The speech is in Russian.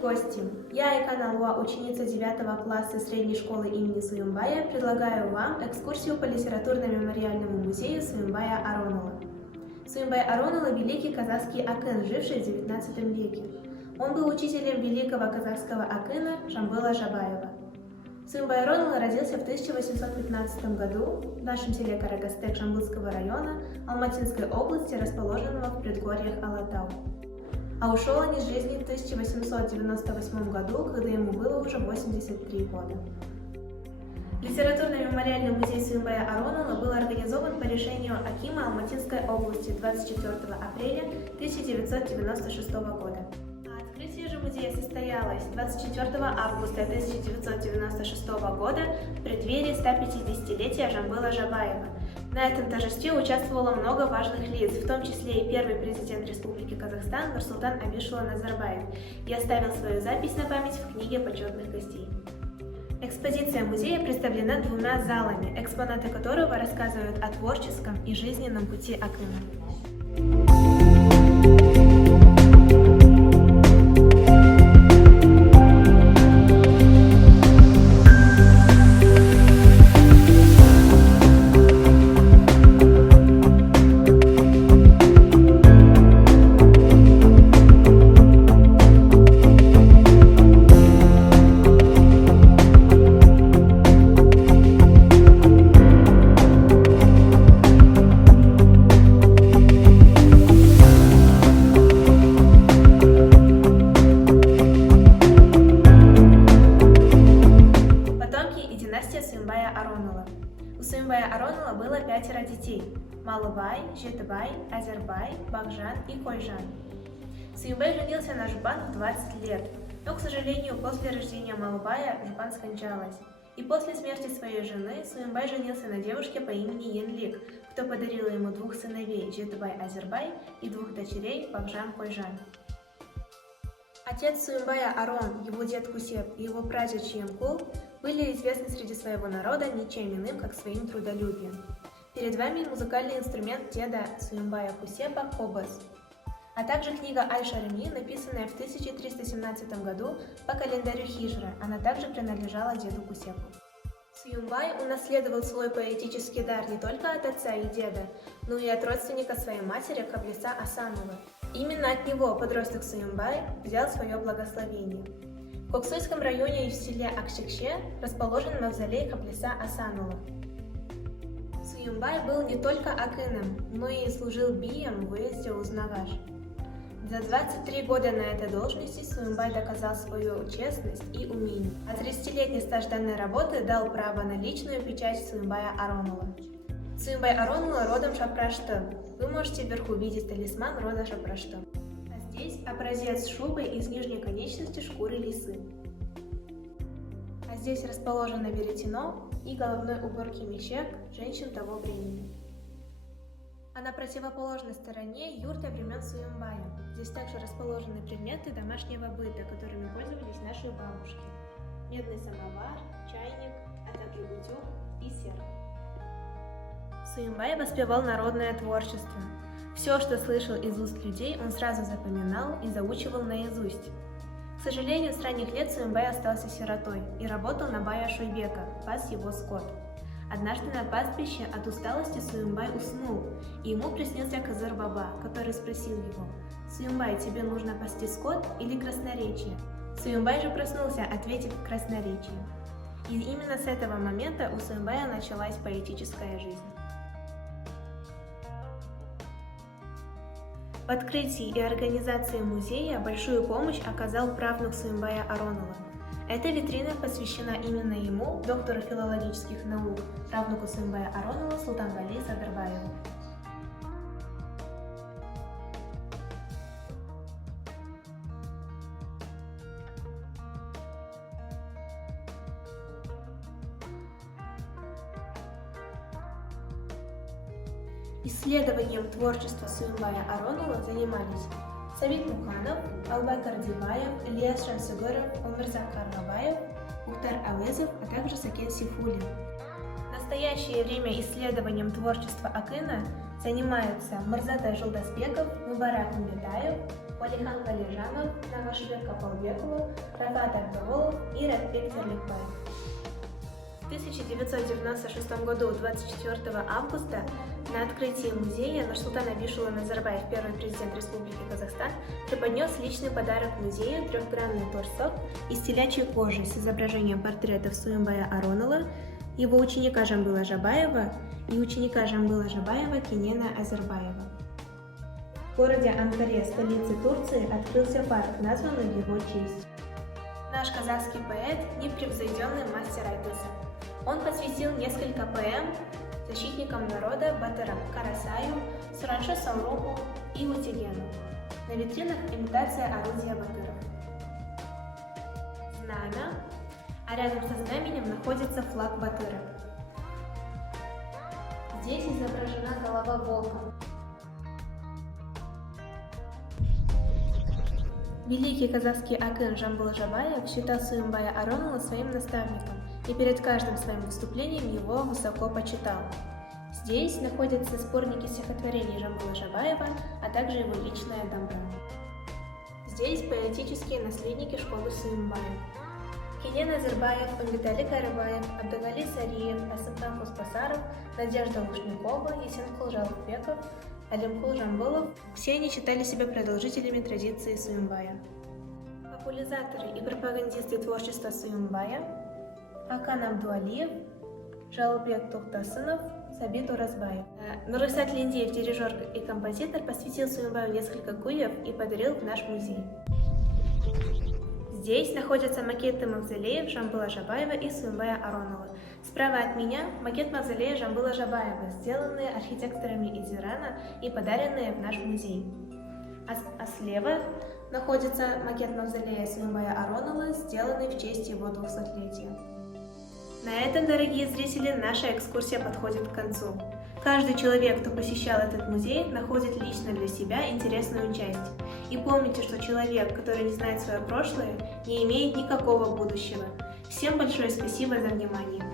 Дорогие гости, я Айкан Алуа, ученица 9 класса средней школы имени Суюмбая, предлагаю вам экскурсию по литературно-мемориальному музею Суюмбая Аронала. Суюмбай Аронала – великий казахский акын, живший в 19 веке. Он был учителем великого казахского акына Жамбыла Жабаева. Суюмбай Аронала родился в 1815 году в нашем селе Карагастек Жамбылского района Алматинской области, расположенного в предгорьях Алатау. А ушел он из жизни в 1898 году, когда ему было уже 83 года. Литературно-мемориальный музей Суюмбая Аронала был организован по решению Акима Алматинской области 24 апреля 1996 года. А открытие же музея состоялось 24 августа 1996 года в преддверии 150-летия Жамбыла Жабаева. На этом торжестве участвовало много важных лиц, в том числе и первый президент Республики Казахстан Нурсултан Абишұлы Назарбаев, и оставил свою запись на память в книге почетных гостей. Экспозиция музея представлена 2 залами, экспонаты которого рассказывают о творческом и жизненном пути акына. У Суюмбая Аронала было 5 детей – Малыбай, Жетібай, Азербай, Багжан и Койжан. Суюмбай женился на Жупан в 20 лет, но, к сожалению, после рождения Малыбая Жупан скончалась. И после смерти своей жены Суюмбай женился на девушке по имени Енлик, кто подарила ему 2 сыновей – Жетібай Азербай и 2 дочерей – Багжан Койжан. Отец Суюмбая Арон, его дед Кусеп и его прадед Чиемкул были известны среди своего народа ничем иным, как своим трудолюбием. Перед вами музыкальный инструмент деда Суюмбая Кусепа – кобас, а также книга Аль-Шарми, написанная в 1317 году по календарю Хижра, она также принадлежала деду Кусепу. Суюмбай унаследовал свой поэтический дар не только от отца и деда, но и от родственника своей матери Каблиса Асанова. Именно от него подросток Суюмбай взял свое благословение. В Коксойском районе и в селе Акшекше расположен мавзолей Каблиса Асанова. Суюмбай был не только акыном, но и служил бием в уезде Узнаваш. За 23 года на этой должности Суюмбай доказал свою честность и умение, а 30-летний стаж данной работы дал право на личную печать Суюмбая Аронала. Суюмбай Аронала родом Шапрашты. Вы можете вверху видеть талисман рода Шапрашты. А здесь образец шубы из нижней конечности шкуры лисы. А здесь расположено веретено и головной уборки мешек женщин того времени. А на противоположной стороне юрта времен Суюмбая. Здесь также расположены предметы домашнего быта, которыми пользовались наши бабушки. Медный самовар, чайник, а также утюг и серп. Суюмбай воспевал народное творчество. Все, что слышал из уст людей, он сразу запоминал и заучивал наизусть. К сожалению, с ранних лет Суюмбай остался сиротой и работал на бая Шойбека, пас его скот. Однажды на пастбище от усталости Суюмбай уснул, и ему приснился Казыр-баба, который спросил его: «Суюмбай, тебе нужно пасти скот или красноречие?» Суюмбай же проснулся, ответив красноречие. И именно с этого момента у Суюмбая началась поэтическая жизнь. В открытии и организации музея большую помощь оказал правнук Суюмбая Аронала. Эта витрина посвящена именно ему, доктору филологических наук, правнуку Суюмбая Аронала Султанвали Садырбаеву. Исследованием творчества Суюмбая Аронала занимались Сабит Муханов, Албай Кардибаев, Ильяс Шамсугуров, Омирзак Карнабаев, Ухтар Ауезов, а также Сакен Сейфуллин. В настоящее время исследованием творчества акына занимаются Мырзатай Жолдасбеков, Мубарак Умбетаев, Уалихан Галижанов, Навашбек Капалбекова, Рафат Абдулов и Ратбек Терликбаев. В 1996 году, 24 августа, на открытии музея Нурсултан Абишулы Назарбаев, первый президент Республики Казахстан, преподнес личный подарок музею трехгранный торсок из телячьей кожи с изображением портретов Суюмбая Аронала, его ученика Жамбыла Жабаева и ученика Жамбыла Жабаева Кенена Азарбаева. В городе Анкаре, столице Турции, открылся парк, названный в его честь. Наш казахский поэт – непревзойденный мастер айтыса. Он посвятил несколько поэм защитникам народа батырам Карасаю, Сураншу Сауруху и Утигену. На витринах имитация орудия батыров. Знамя, а рядом со знаменем находится флаг батыров. Здесь изображена голова волка. Великий казахский акын Жамбыл Жабаев считал Суюмбая Аронала своим наставником и перед каждым своим выступлением его высоко почитал. Здесь находятся сборники стихотворений Жамбыла Жабаева, а также его личная дамба. Здесь поэтические наследники школы Суюмбая. Кенен Азарбаев, Умбетали Карабаев, Абдагали Сариев, Асыпхан Куспасаров, Надежда Лушникова, Есенкул Жалыкбеков, Алимкул Жамбылов – все они считали себя продолжителями традиции Суюмбая. Популяризаторы и пропагандисты творчества Суюмбая – Акан Абдуалиев, Жалбек Тухтасынов, Сабит Уразбаев. Нурисат Линдиев, дирижер и композитор, посвятил Суюмбаю несколько куев и подарил в наш музей. Здесь находятся макеты мавзолеев Жамбыла Жабаева и Суюмбая Аронала. Справа от меня макет мавзолея Жамбыла Жабаева, сделанные архитекторами из Ирана и подаренные в наш музей. А слева находится макет мавзолея Суюмбая Аронала, сделанный в честь его 200-летия. На этом, дорогие зрители, наша экскурсия подходит к концу. Каждый человек, кто посещал этот музей, находит лично для себя интересную часть. И помните, что человек, который не знает свое прошлое, не имеет никакого будущего. Всем большое спасибо за внимание.